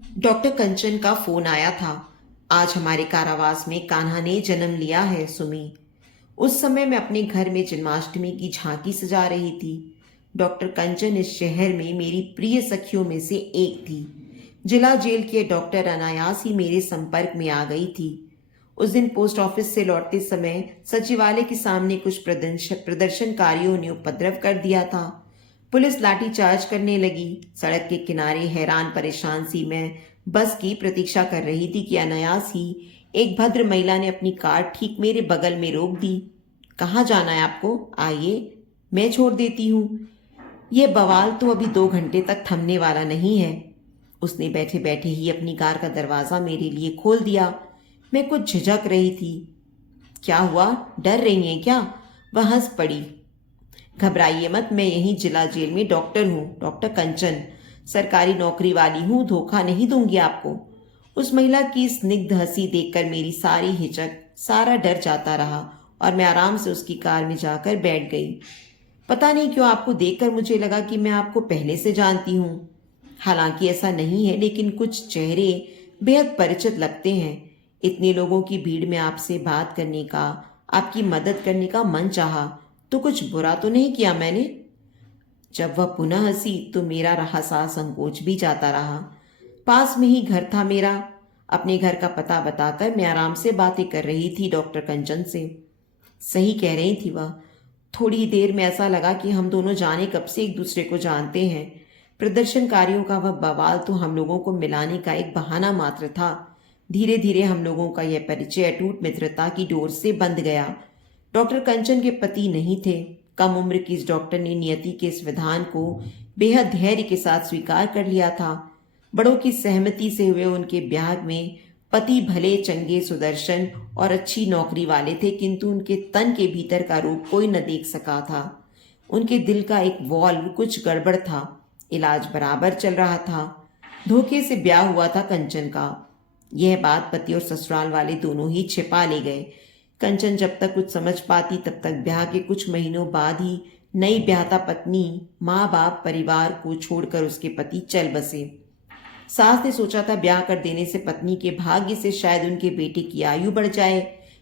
Doctor कंचन का phone आया था। आज हमारे कारावास में कान्हा ने जन्म लिया है सुमी। उस समय मैं अपने घर में जन्माष्टमी की झांकी सजा रही थी। डॉक्टर कंचन इस शहर में मेरी प्रिय सखियों में से एक थी। जिला जेल के डॉक्टर अनायास ही मेरे संपर्क में आ गई थी। उस दिन पोस्ट ऑफिस से लौटते समय सचिवालय के सामने कुछ प्रदर्शनकारियों ने उपद्रव कर दिया था। पुलिस लाठीचार्ज करने लगी। सड़क के किनारे हैरान परेशान सी मैं बस की प्रतीक्षा कर रही थी कि अनायास ही एक भद्र महिला ने अपनी कार ठीक मेरे बगल में रोक दी। कहाँ जाना है आपको? आइए, मैं छोड़ देती हूँ। यह बवाल तो अभी 2 घंटे तक थमने वाला नहीं है। उसने बैठे बैठे ही अपनी कार का दरवाजा मेरे लिए खोल दिया। मैं कुछ झिझक रही थी। क्या हुआ, डर रही हैं क्या? वह हंस पड़ी। घबराइए मत, मैं यहीं जिला जेल में डॉक्टर हूँ, डॉक्टर कंचन। सरकारी नौकरी वाली हूँ, धोखा नहीं दूंगी आपको। उस महिला की स्निग्ध हंसी देखकर मेरी सारी हिचक, सारा डर जाता रहा और मैं आराम से उसकी कार में जाकर बैठ गई। पता नहीं क्यों आपको देखकर मुझे लगा कि मैं आपको पहले से जानती हूँ। हालांकि ऐसा नहीं है, लेकिन कुछ चेहरे बेहद परिचित लगते हैं। इतने लोगों की भीड़ में आपसे बात करने का, आपकी मदद करने का मन चाहा, तो कुछ बुरा तो नहीं किया मैंने? जब वह पुनः हंसी तो मेरा रहा सा संकोच भी जाता रहा। पास में ही घर था मेरा। अपने घर का पता बताकर मैं आराम से बातें कर रही थी डॉक्टर कंचन से। सही कह रही थी वह। थोड़ी देर में ऐसा लगा कि हम दोनों जाने कब से एक दूसरे को जानते हैं। प्रदर्शनकारियों का वह बवाल तो हम लोगों को मिलाने का एक बहाना मात्र था। धीरे धीरे हम लोगों का यह परिचय अटूट मित्रता की डोर से बंध गया। डॉक्टर कंचन के पति नहीं थे। कम उम्र की इस डॉक्टर ने नियति के इस विधान को बेहद धैर्य के साथ स्वीकार कर लिया था। बड़ों की सहमति से हुए उनके ब्याह में पति भले चंगे सुदर्शन और अच्छी नौकरी वाले थे, किंतु उनके तन के भीतर का रूप कोई न देख सका था। उनके दिल का एक वॉल्व कुछ गड़बड़ था। इलाज बराबर चल रहा था। धोखे से ब्याह हुआ था कंचन का। यह बात पति और ससुराल वाले दोनों ही छिपा ले गए। कंचन जब तक कुछ समझ पाती तब तक ब्याह के कुछ महीनों बाद ही नई ब्याहता पत्नी, माँ बाप, परिवार को छोड़कर उसके पति चल बसे। सास ने सोचा था ब्याह कर देने से पत्नी के भाग्य से शायद उनके बेटे की आयु बढ़ जाए,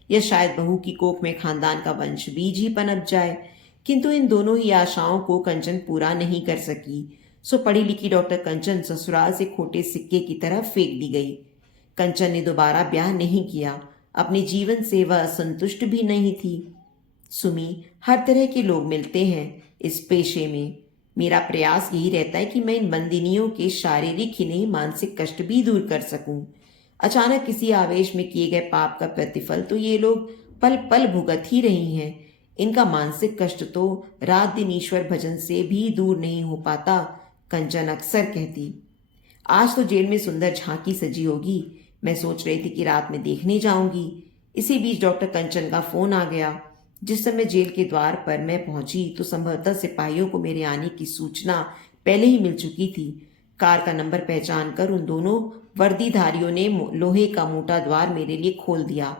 या शायद बहू की कोख में खानदान का वंश बीज ही पनप जाए। किंतु इन दोनों ही आशाओं को कंचन पूरा नहीं कर सकी। सो पढ़ी लिखी डॉक्टर कंचन ससुराल से खोटे सिक्के की तरह फेंक दी गई। कंचन ने दोबारा ब्याह नहीं किया। अपने जीवन से वह असंतुष्ट भी नहीं थी। सुमी, हर तरह के लोग मिलते हैं इस पेशे में। मेरा प्रयास यही रहता है कि मैं इन बंदिनियों के शारीरिक ही नहीं मानसिक कष्ट भी दूर कर सकूं। अचानक किसी आवेश में किए गए पाप का प्रतिफल तो ये लोग पल पल भुगत ही रही हैं। इनका मानसिक कष्ट तो रात दिन ईश्वर भजन से भी दूर नहीं हो पाता, कंचन अक्सर कहती। आज तो जेल में सुंदर झांकी सजी होगी। मैं सोच रही थी कि रात में देखने जाऊंगी। इसी बीच डॉक्टर कंचन का फोन आ गया। जिस समय जेल के द्वार पर मैं पहुंची तो संभवतः सिपाहियों को मेरे आने की सूचना पहले ही मिल चुकी थी। कार का नंबर पहचान कर उन दोनों वर्दीधारियों ने लोहे का मोटा द्वार मेरे लिए खोल दिया।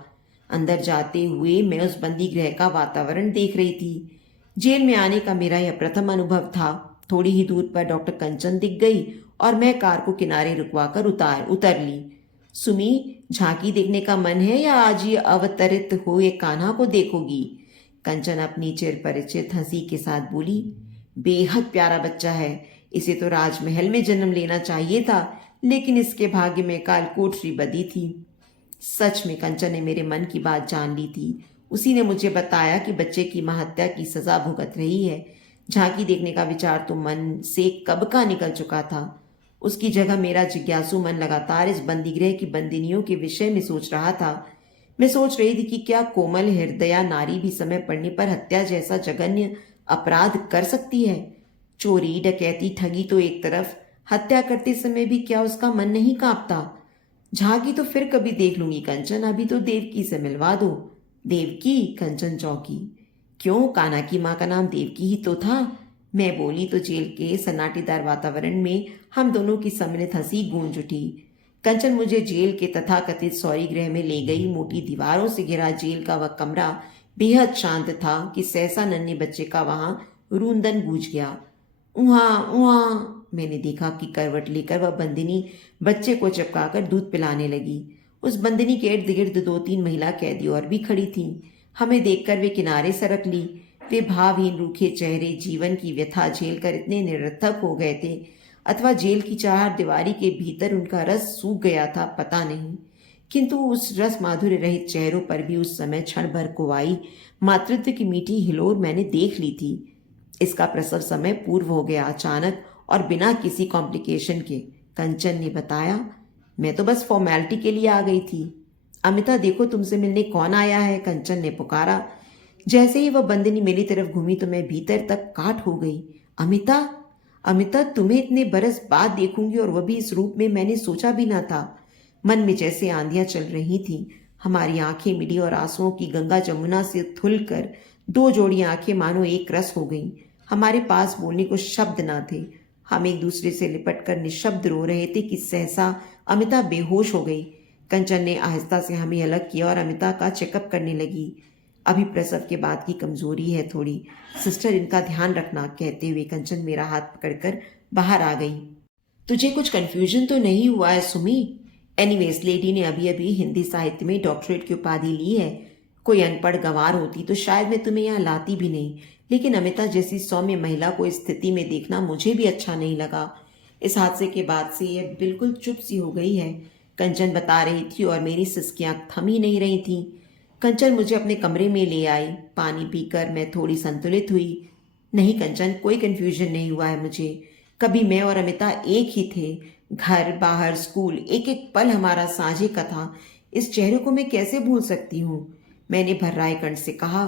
अंदर जाते हुए मैं उस बंदी गृह का वातावरण देख रही थी। जेल में आने का मेरा यह प्रथम अनुभव था। थोड़ी ही दूर पर डॉक्टर कंचन दिख गई और मैं कार को किनारे रुकवाकर उतर ली। सुमी, झांकी देखने का मन है या आज ये अवतरित हुए कान्हा को देखोगी? कंचन अपनी चिर परिचित हंसी के साथ बोली। बेहद प्यारा बच्चा है। इसे तो राजमहल में जन्म लेना चाहिए था, लेकिन इसके भाग्य में काल कोठरी बदी थी। सच में कंचन ने मेरे मन की बात जान ली थी। उसी ने मुझे बताया कि बच्चे की मां हत्या की सजा भुगत रही है। झांकी देखने का विचार तो मन से कब का निकल चुका था। उसकी जगह मेरा जिज्ञासु मन लगातार इस बंदीगृह की बंदिनियों के विषय में सोच रहा था। मैं सोच रही थी कि क्या कोमल हृदया नारी भी समय पड़ने पर हत्या जैसा जघन्य अपराध कर सकती है? चोरी, डकैती, ठगी तो एक तरफ, हत्या करते समय भी क्या उसका मन नहीं कांपता? झांकी तो फिर कभी देख लूंगी कंचन, अभी तो देवकी से मिलवा दो। देवकी? कंचन चौंकी। क्यों, कान्हा की मां का नाम देवकी ही तो था। मैं बोली तो जेल के सन्नाटेदार वातावरण में हम दोनों की सम्मिलित हंसी गूंज उठी। कंचन मुझे जेल के तथाकथित सौरी गृह में ले गई। मोटी दीवारों से घिरा जेल का वह कमरा बेहद शांत था कि सहसा नन्हे बच्चे का वहां रूंदन गूंज गया। उहा उहा। मैंने देखा कि करवट लेकर वह बंदिनी बच्चे को चिपकाकर दूध पिलाने लगी। उस बंदिनी के इर्द गिर्द 2-3 महिला कैदी और भी खड़ी थीं। हमें देखकर वे किनारे सरक ली। वे भावहीन रूखे चेहरे जीवन की व्यथा झेलकर इतने निरर्थक हो गए थे, अथवा जेल की चार दीवारी के भीतर उनका रस सूख गया था, पता नहीं। किंतु उस रस माधुर्य रहित चेहरों पर भी उस समय क्षण भर कुवाई मातृत्व की मीठी हिलोर मैंने देख ली थी। इसका प्रसव समय पूर्व हो गया, अचानक और बिना किसी कॉम्प्लिकेशन के। कंचन ने बताया, मैं तो बस फॉर्मेलिटी के लिए आ गई थी। अमिता, देखो तुमसे मिलने कौन आया है, कंचन ने पुकारा। जैसे ही वह बंदिनी मेरी तरफ घूमी तो मैं भीतर तक काट हो गई। अमिता, अमिता, तुम्हें इतने बरस बाद देखूंगी और वह भी इस रूप में, मैंने सोचा भी ना था। मन में जैसे आंधियां चल रही थीं। हमारी आंखें मिली और आंसुओं की गंगा जमुना से धुलकर 2 जोड़ी आंखें मानो एक रस हो गईं। हमारे पास बोलने को शब्द ना थे। हम एक दूसरे से लिपट कर निशब्द रो रहे थे कि सहसा अमिता बेहोश हो गई। कंचन ने आहिस्ता से हमें अलग किया और अमिता का चेकअप करने लगी। अभी प्रसव के बाद की कमजोरी है थोड़ी, सिस्टर इनका ध्यान रखना, कहते हुए कंचन मेरा हाथ पकड़कर बाहर आ गई। तुझे कुछ कंफ्यूजन तो नहीं हुआ है सुमी? एनीवेज, लेडी ने अभी अभी हिंदी साहित्य में डॉक्टरेट की उपाधि ली है। कोई अनपढ़ गंवार होती तो शायद मैं तुम्हें यहाँ लाती भी नहीं, लेकिन अमिता जैसी सौम्य महिला को इस स्थिति में देखना मुझे भी अच्छा नहीं लगा। इस हादसे के बाद से यह बिल्कुल चुप सी हो गई है, कंचन बता रही थी, और मेरी सिसकियां थम ही नहीं रही थीं। कंचन मुझे अपने कमरे में ले आई। पानी पीकर मैं थोड़ी संतुलित हुई। नहीं कंचन, कोई कंफ्यूजन नहीं हुआ है मुझे। कभी मैं और अमिता एक ही थे। घर, बाहर, स्कूल, एक एक पल हमारा साझे का था। इस चेहरे को मैं कैसे भूल सकती हूँ? मैंने भर्राए कंठ से कहा।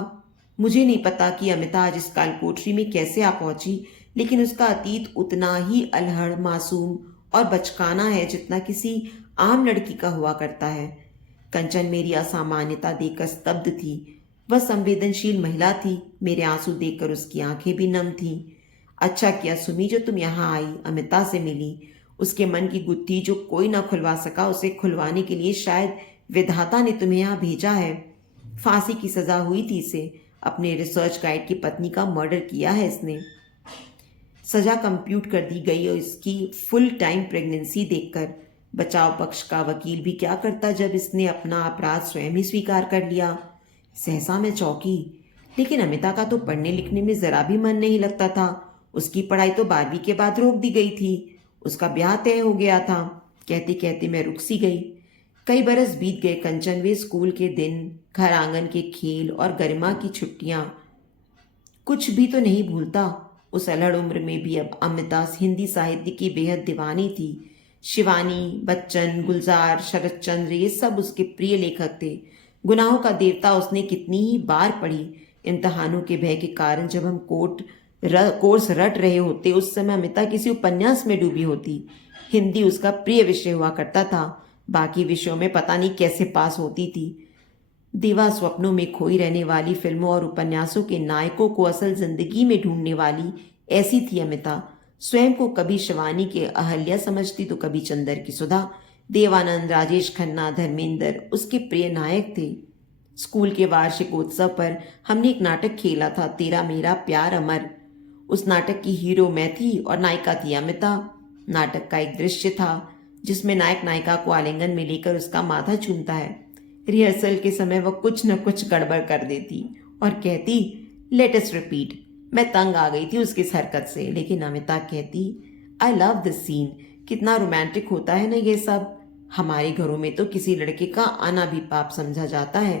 मुझे नहीं पता कि अमिता आज इस कालकोठरी में कैसे आ पहुंची, लेकिन उसका अतीत उतना ही अलहड़, मासूम और बचकाना है जितना किसी आम लड़की का हुआ करता है। कंचन मेरी असामान्यता देखकर स्तब्ध थी। वह संवेदनशील महिला थी। मेरे आंसू देखकर उसकी आंखें भी नम थीं। अच्छा किया सुमी जो तुम यहाँ आई, अमिता से मिली। उसके मन की गुत्थी जो कोई ना खुलवा सका, उसे खुलवाने के लिए शायद विधाता ने तुम्हें यहाँ भेजा है। फांसी की सजा हुई थी इसे। अपने रिसर्च गाइड की पत्नी का मर्डर किया है इसने। सजा कंप्यूट कर दी गई और इसकी फुल टाइम प्रेगनेंसी देखकर। बचाव पक्ष का वकील भी क्या करता जब इसने अपना अपराध स्वयं ही स्वीकार कर लिया। सहसा मैं चौंकी। लेकिन अमिता का तो पढ़ने लिखने में जरा भी मन नहीं लगता था। उसकी पढ़ाई तो 12वीं के बाद रोक दी गई थी। उसका ब्याह तय हो गया था। कहते कहते मैं रुक सी गई। कई बरस बीत गए कंचन। वे स्कूल के दिन, घर आंगन के खेल और गरिमा की छुट्टियां, कुछ भी तो नहीं भूलता। उस अलड़ उम्र में भी अब अमिता हिंदी साहित्य की बेहद दीवानी थी। शिवानी, बच्चन, गुलजार, शरद चंद्र, ये सब उसके प्रिय लेखक थे। गुनाहों का देवता उसने कितनी ही बार पढ़ी। इम्तहानों के भय के कारण जब हम कोर्स रट रहे होते, उस समय अमिता किसी उपन्यास में डूबी होती। हिंदी उसका प्रिय विषय हुआ करता था। बाकी विषयों में पता नहीं कैसे पास होती थी। दीवा स्वप्नों में खोई रहने वाली फिल्मों और उपन्यासों के नायकों को असल जिंदगी में ढूंढने वाली, ऐसी थी अमिता। स्वयं को कभी शिवानी के अहल्या समझती तो कभी चंदर की सुधा। देवानंद, राजेश खन्ना, धर्मेंद्र उसके प्रिय नायक थे। स्कूल के वार्षिकोत्सव पर हमने एक नाटक खेला था, तेरा मेरा प्यार अमर। उस नाटक की हीरो मैं थी और नायिका थी अमिता। नाटक का एक दृश्य था जिसमें नायक नायिका को आलिंगन में लेकर उसका माथा चूमता है। रिहर्सल के समय वह कुछ न कुछ गड़बड़ कर देती और कहती, लेट अस रिपीट। मैं तंग आ गई थी उसकी इस हरकत से, लेकिन अमिता कहती, आई लव दिस सीन। कितना रोमांटिक होता है ना ये सब। हमारे घरों में तो किसी लड़के का आना भी पाप समझा जाता है।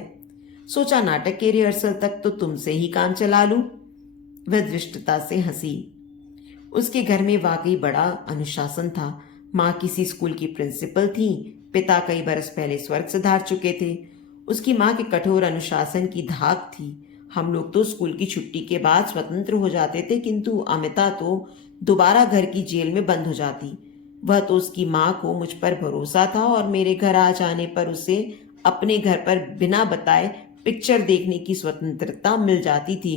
सोचा नाटक के रिहर्सल तक तो तुमसे ही काम चला लूं। वह दृष्टता से हंसी। उसके घर में वाकई बड़ा अनुशासन था। माँ किसी स्कूल की प्रिंसिपल थी। पिता कई बरस पहले स्वर्ग सिधार चुके थे। उसकी माँ के कठोर अनुशासन की धाक थी। हम लोग तो स्कूल की छुट्टी के बाद स्वतंत्र हो जाते थे, किंतु अमिता तो दोबारा घर की जेल में बंद हो जाती। वह तो उसकी माँ को मुझ पर भरोसा था और मेरे घर आ जाने पर उसे अपने घर पर बिना बताए पिक्चर देखने की स्वतंत्रता मिल जाती थी।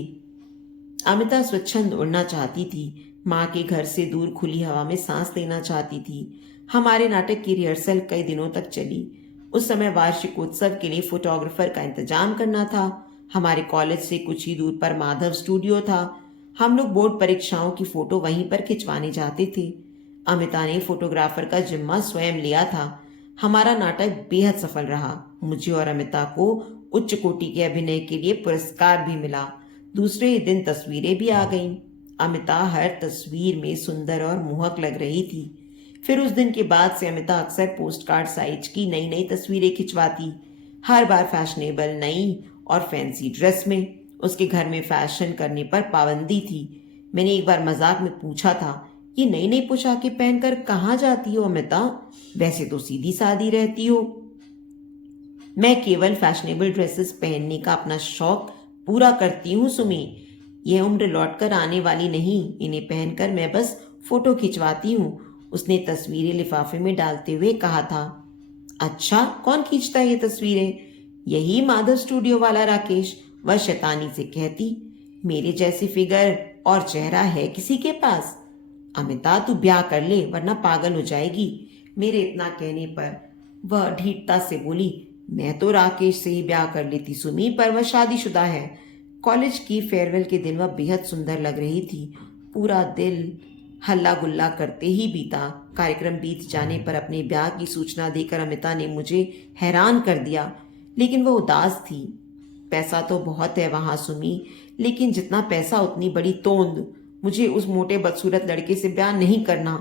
अमिता स्वच्छंद उड़ना चाहती थी। माँ के घर से दूर खुली हवा में सांस लेना चाहती थी। हमारे नाटक की रिहर्सल कई दिनों तक चली। उस समय वार्षिकोत्सव के लिए फोटोग्राफर का इंतजाम करना था। हमारे कॉलेज से कुछ ही दूर पर माधव स्टूडियो था। हम लोग बोर्ड परीक्षाओं की फोटो वहीं पर खिंचवाने जाते थे। अमिता ने फोटोग्राफर का जिम्मा स्वयं लिया था। हमारा नाटक बेहद सफल रहा। मुझे और अमिता को उच्च कोटि के अभिनय के लिए पुरस्कार भी मिला। दूसरे ही दिन तस्वीरें भी आ गईं। अमिता हर तस्वीर में सुंदर और मोहक लग रही थी। फिर उस दिन के बाद से अमिता अक्सर पोस्ट कार्ड साइज की नई नई तस्वीरें खिंचवाती, हर बार फैशनेबल नई और फैंसी ड्रेस में। उसके घर में फैशन करने पर पाबंदी थी। मैंने एक बार मजाक में पूछा था, ये नई नई पोशाकें पहनकर कहाँ जाती हो अमिता? वैसे तो सीधी सादी रहती हो। मैं केवल फैशनेबल ड्रेसेस पहनने का अपना शौक पूरा करती हूँ सुमी। यह उम्र लौट कर आने वाली नहीं, इन्हें पहनकर मैं बस फोटो खिंचवाती हूँ, उसने तस्वीरें लिफाफे में डालते हुए कहा था। अच्छा, कौन खींचता है ये तस्वीरें? यही माधव स्टूडियो वाला राकेश। वह शैतानी से कहती, मेरे जैसी फिगर और चेहरा है किसी के पास? अमिता, तू ब्याह कर ले वरना पागल हो जाएगी। मेरे इतना कहने पर वह ढीठता से बोली, मैं तो राकेश से ही ब्याह कर लेती सुमी, पर वह शादीशुदा है। कॉलेज की फेयरवेल के दिन वह बेहद सुंदर लग रही थी। पूरा दिल हल्ला गुल्ला करते ही बीता। कार्यक्रम बीत जाने पर अपने ब्याह की सूचना देकर अमिता ने मुझे हैरान कर दिया, लेकिन वह उदास थी। पैसा तो बहुत है वहां सुमी, लेकिन जितना पैसा उतनी बड़ी तोंद। मुझे उस मोटे बदसूरत लड़के से ब्याह नहीं करना।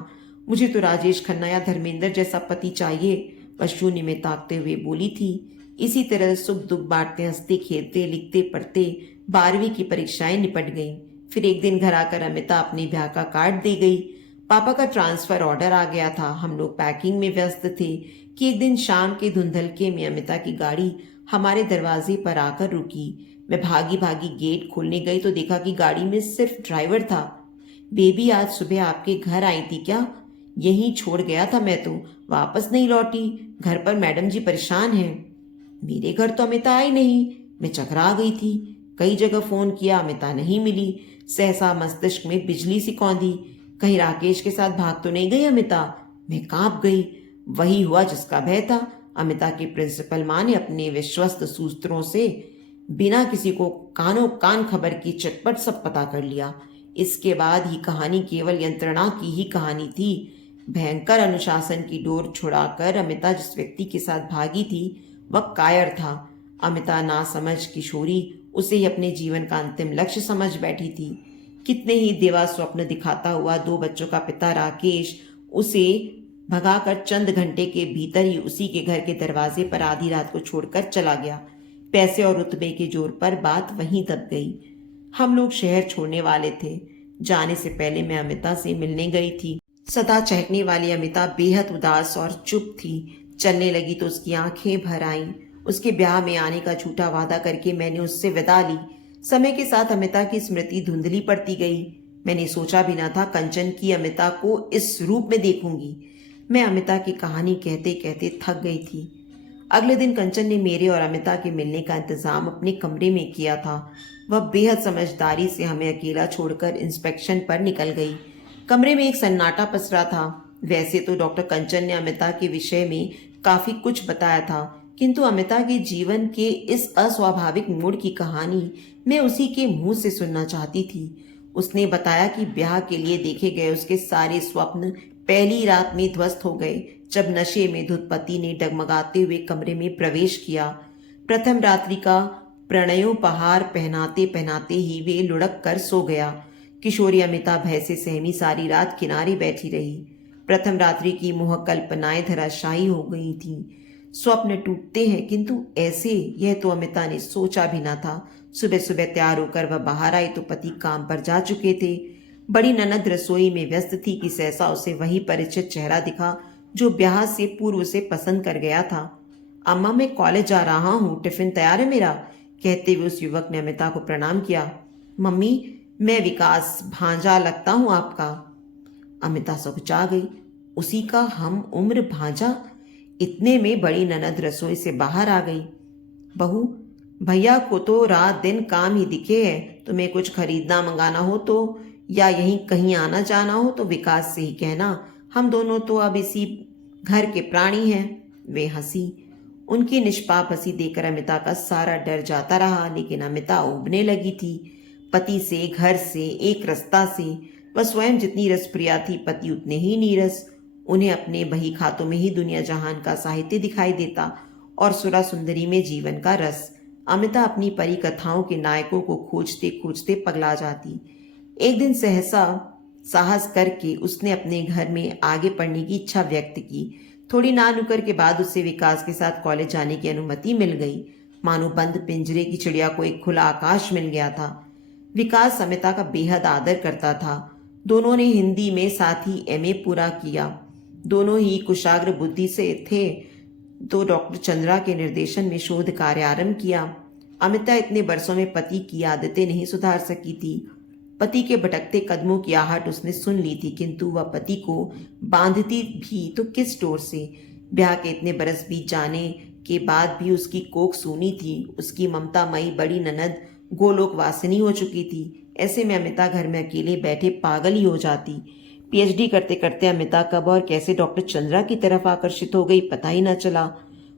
मुझे तो राजेश खन्ना या धर्मेंद्र जैसा पति चाहिए, वह शून्य में ताकते हुए बोली थी। इसी तरह सुख दुख बांटते, हंसते खेलते, लिखते पढ़ते 12वीं की परीक्षाएं निपट गईं। फिर एक दिन घर आकर अमिता अपने ब्याह का कार्ड दे गई। पापा का ट्रांसफर ऑर्डर आ गया था। हम लोग पैकिंग में व्यस्त थे कि एक दिन शाम के धुंधलके में अमिता की गाड़ी हमारे दरवाजे पर आकर रुकी। मैं भागी भागी गेट खोलने गई तो देखा कि गाड़ी में सिर्फ ड्राइवर था। बेबी, आज सुबह आपके घर आई थी क्या? यहीं छोड़ गया था मैं तो, वापस नहीं लौटी। घर पर मैडम जी परेशान हैं। मेरे घर तो अमिता आई नहीं। मैं चकरा गई थी। कई जगह फोन किया, अमिता नहीं मिली। सहसा मस्तिष्क में बिजली सी कौंधी। कहीं राकेश के साथ भाग तो नहीं गई अमिता? मैं कांप गई। वही हुआ जिसका भय था। अमिता की प्रिंसिपल माँ ने अपने विश्वस्त सूत्रों से बिना किसी को कानों कान खबर की चटपट सब पता कर लिया। इसके बाद ही कहानी केवल यंत्रणा की ही कहानी थी। भयंकर अनुशासन की डोर छुड़ाकर अमिता जिस व्यक्ति के साथ भागी थी वह कायर था। अमिता नासमझ किशोरी उसे ही अपने जीवन का अंतिम लक्ष्य समझ बैठी थी। कितने ही देवा स्वप्न दिखाता हुआ 2 बच्चों का पिता राकेश उसे भगाकर चंद घंटे के भीतर ही उसी के घर के दरवाजे पर आधी रात को छोड़कर चला गया। पैसे और रुतबे के जोर पर बात वहीं दब गई। हम लोग शहर छोड़ने वाले थे। जाने से पहले मैं अमिता से मिलने गई थी। सदा चहकने वाली अमिता बेहद उदास और चुप थी। चलने लगी तो उसकी आंखें भर आईं। उसके ब्याह में आने का झूठा वादा करके मैंने उससे विदा ली। समय के साथ अमिता की स्मृति धुंधली पड़ती गई। मैंने सोचा भी न था कंचन की अमिता को इस रूप में देखूंगी। मैं अमिता की कहानी कहते कहते थक गई थी। अगले दिन कंचन ने मेरे और अमिता के मिलने का इंतजाम अपने कमरे में किया था। वह बेहद समझदारी से हमें अकेला छोड़कर इंस्पेक्शन पर निकल गई। कमरे में एक सन्नाटा पसरा था। वैसे तो डॉक्टर कंचन ने अमिता के विषय में काफी कुछ बताया था, किंतु अमिता के जीवन के इस अस्वाभाविक मोड़ की कहानी मैं उसी के मुंह से सुनना चाहती थी। उसने बताया कि ब्याह के लिए देखे गए उसके सारे स्वप्न पहली रात में ध्वस्त हो गए जब नशे में धुत पति ने डगमगाते हुए कमरे में प्रवेश किया। प्रथम रात्रि का प्रणयोपहार पहनाते पहनाते ही वे लुढ़क कर सो गया। किशोरी अमिता भय से सहमी सारी रात किनारे बैठी रही। प्रथम रात्रि की मोह कल्पनाएं धराशायी हो गई थीं। स्वप्न टूटते हैं, किंतु ऐसे, यह तो अमिता ने सोचा भी ना था। सुबह सुबह तैयार होकर वह बाहर आई तो पति काम पर जा चुके थे। बड़ी ननद रसोई में व्यस्त थी कि सहसा उसे वही परिचित चेहरा दिखा जो ब्याह से पूर्व उसे पसंद कर गया था। अम्मा, मैं कॉलेज जा रहा हूँ, टिफिन तैयार है मेरा, कहते हुए उस युवक ने अमिता को प्रणाम किया। मम्मी, मैं विकास भांजा लगता हूँ आपका। अमिता सकुचा गई। उसी का हम उम्र भांजा? इतने में बड़ी ननद रसोई से बाहर आ गई। बहू, भैया को तो रात दिन काम ही दिखे है। तुम्हें कुछ खरीदना मंगाना हो तो या यहीं कहीं आना जाना हो तो विकास से ही कहना। हम दोनों तो अब इसी घर के प्राणी हैं। वे हंसी। उनकी निष्पाप हंसी देखकर अमिता का सारा डर जाता रहा, लेकिन अमिता उबने लगी थी। पति से, घर से, एक रास्ता से वह स्वयं जितनी रसप्रिया थी, पति उतने ही नीरस। उन्हें अपने बही खातों में ही दुनिया जहान का साहित्य दिखाई देता और सुरा सुंदरी में जीवन का रस। अमिता अपनी परी कथाओं के नायकों को खोजते खोजते पगला जाती। एक दिन सहसा साहस करके उसने अपने घर में आगे पढ़ने की इच्छा व्यक्त की। थोड़ी नानुकर के बाद उसे विकास के साथ कॉलेज जाने की अनुमति मिल गई। मानो बंद पिंजरे की चिड़िया को एक खुला आकाश मिल गया था। विकास अमिता का बेहद आदर करता था। दोनों ने हिंदी में साथ ही एमए पूरा किया। दोनों ही कुशाग्र बुद्धि से थे तो डॉक्टर चंद्रा के निर्देशन में शोध कार्य आरंभ किया। अमिता इतने वर्षों में पति की आदतें नहीं सुधार सकी थी। पति के भटकते कदमों की आहट उसने सुन ली थी, किंतु वह पति को बांधती भी तो किस डोर से। ब्याह के इतने बरस बीत जाने के बाद भी उसकी कोख सूनी थी। उसकी ममतामयी बड़ी ननद गोलोक वासिनी हो चुकी थी। ऐसे में अमिता घर में अकेले बैठे पागल ही हो जाती। पीएचडी करते करते अमिता कब और कैसे डॉक्टर चंद्रा की तरफ आकर्षित हो गई, पता ही न चला।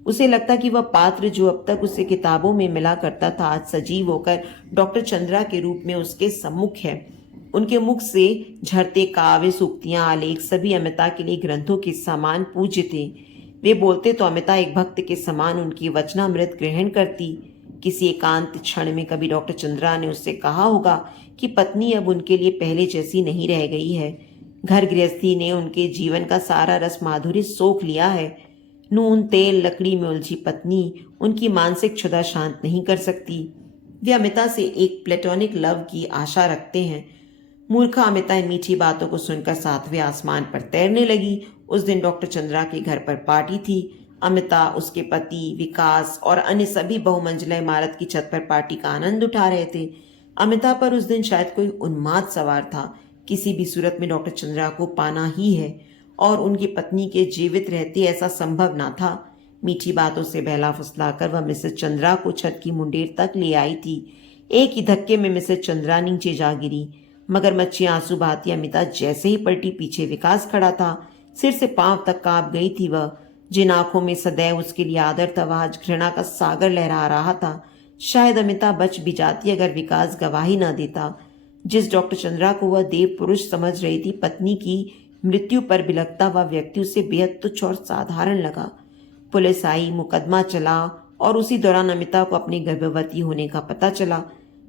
उसे लगता कि वह पात्र जो अब तक उसे किताबों में मिला करता था, आज सजीव होकर डॉक्टर चंद्रा के रूप में उसके सम्मुख है। उनके मुख से झरते काव्य, सूक्तियां, आलेख सभी अमिता के लिए ग्रंथों के समान पूज्य थे। वे बोलते तो अमिता एक भक्त के समान उनकी वचनामृत ग्रहण करती। किसी एकांत क्षण में कभी डॉक्टर चंद्रा ने उससे कहा होगा कि पत्नी अब उनके लिए पहले जैसी नहीं रह गई है। घर गृहस्थी ने उनके जीवन का सारा रस माधुर्य सोख लिया है। नून तेल लकड़ी में उलझी पत्नी उनकी मानसिक क्षुधा शांत नहीं कर सकती। वे अमिता से एक प्लेटोनिक लव की आशा रखते हैं। मूर्खा अमिता इन मीठी बातों को सुनकर सातवें आसमान पर तैरने लगी। उस दिन डॉक्टर चंद्रा के घर पर पार्टी थी। अमिता, उसके पति, विकास और अन्य सभी बहुमंजिला इमारत की छत पर पार्टी का आनंद उठा रहे थे। अमिता पर उस दिन शायद कोई उन्माद सवार था। किसी भी सूरत में डॉक्टर चंद्रा को पाना ही है और उनकी पत्नी के जीवित रहते ऐसा संभव ना था। मीठी बातों से बहला फुसलाकर वह मिसेस चंद्रा को छत की मुंडेर तक ले आई थी। एक ही धक्के में मिसेस चंद्रा नीचे जा गिरी। मगरमच्छी आंसू बहाती अमिता जैसे ही पलटी, पीछे विकास खड़ा था। सिर से पांव तक कांप गई थी वह। जिन आंखों में सदैव उसके लिए आदर था, वह आज घृणा का सागर लहरा रहा था। शायद अमिता बच भी जाती अगर विकास गवाही न देता। जिस डॉक्टर चंद्रा को वह देव पुरुष समझ रही थी, पत्नी की मृत्यु पर बिलखता वह व्यक्ति उसे बेहद तुच्छ और साधारण लगा। पुलिस आई, मुकदमा चला और उसी दौरान अमिता को अपने गर्भवती होने का पता चला।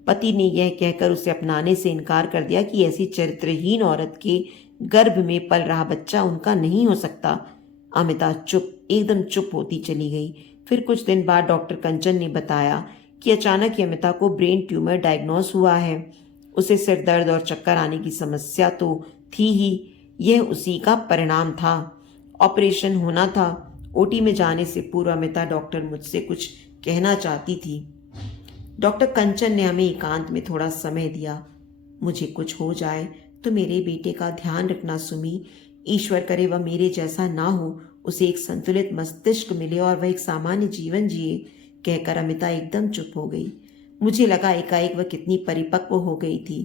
पति ने यह कहकर उसे अपनाने से इनकार कर दिया कि ऐसी चरित्रहीन औरत के गर्भ में पल रहा बच्चा उनका नहीं हो सकता। अमिता एकदम चुप होती चली गई। फिर कुछ दिन बाद डॉक्टर कंचन ने बताया कि अचानक ही अमिता को ब्रेन ट्यूमर डायग्नोस हुआ है। उसे सिर दर्द और चक्कर आने की समस्या तो थी ही, यह उसी का परिणाम था। ऑपरेशन होना था। ओटी में जाने से पूर्व अमिता, डॉक्टर मुझसे कुछ कहना चाहती थी। डॉक्टर कंचन ने हमें एकांत में थोड़ा समय दिया। मुझे कुछ हो जाए तो मेरे बेटे का ध्यान रखना सुमी। ईश्वर करे वह मेरे जैसा ना हो, उसे एक संतुलित मस्तिष्क मिले और वह एक सामान्य जीवन जिए। कहकर अमिता एकदम चुप हो गई। मुझे लगा एकाएक वह कितनी परिपक्व हो गई थी।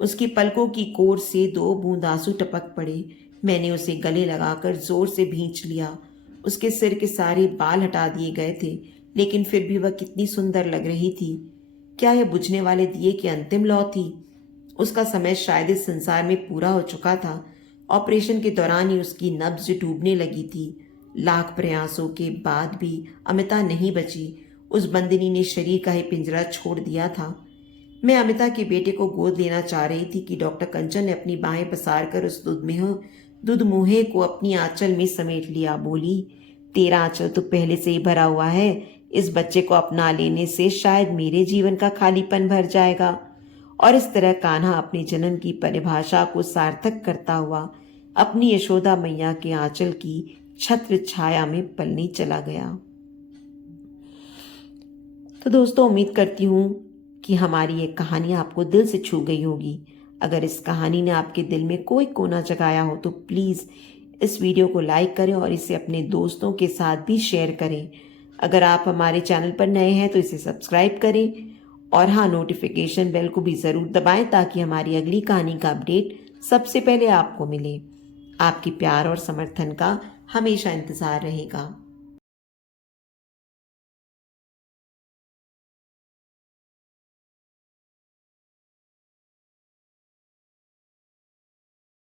उसकी पलकों की कोर से 2 बूंद आंसू टपक पड़े। मैंने उसे गले लगाकर जोर से भींच लिया। उसके सिर के सारे बाल हटा दिए गए थे, लेकिन फिर भी वह कितनी सुंदर लग रही थी। क्या यह बुझने वाले दिए की अंतिम लौ थी? उसका समय शायद इस संसार में पूरा हो चुका था। ऑपरेशन के दौरान ही उसकी नब्ज डूबने लगी थी। लाख प्रयासों के बाद भी अमिता नहीं बची। उस बंदिनी ने शरीर का ही पिंजरा छोड़ दिया था। मैं अमिता के बेटे को गोद लेना चाह रही थी कि डॉक्टर कंचन ने अपनी बाहें पसार कर उस दुधमुहे को अपनी आंचल में समेट लिया। बोली, तेरा आंचल तो पहले से ही भरा हुआ है। इस बच्चे को अपना लेने से शायद मेरे जीवन का खालीपन भर जाएगा। और इस तरह कान्हा अपने जन्म की परिभाषा को सार्थक करता हुआ अपनी यशोदा मैया के आंचल की छत्र छाया में पलने चला गया। तो दोस्तों, उम्मीद करती हूँ कि हमारी ये कहानी आपको दिल से छू गई होगी। अगर इस कहानी ने आपके दिल में कोई कोना जगाया हो तो प्लीज़ इस वीडियो को लाइक करें और इसे अपने दोस्तों के साथ भी शेयर करें। अगर आप हमारे चैनल पर नए हैं तो इसे सब्सक्राइब करें और हाँ, नोटिफिकेशन बेल को भी ज़रूर दबाएं ताकि हमारी अगली कहानी का अपडेट सबसे पहले आपको मिले। आपकी प्यार और समर्थन का हमेशा इंतज़ार रहेगा।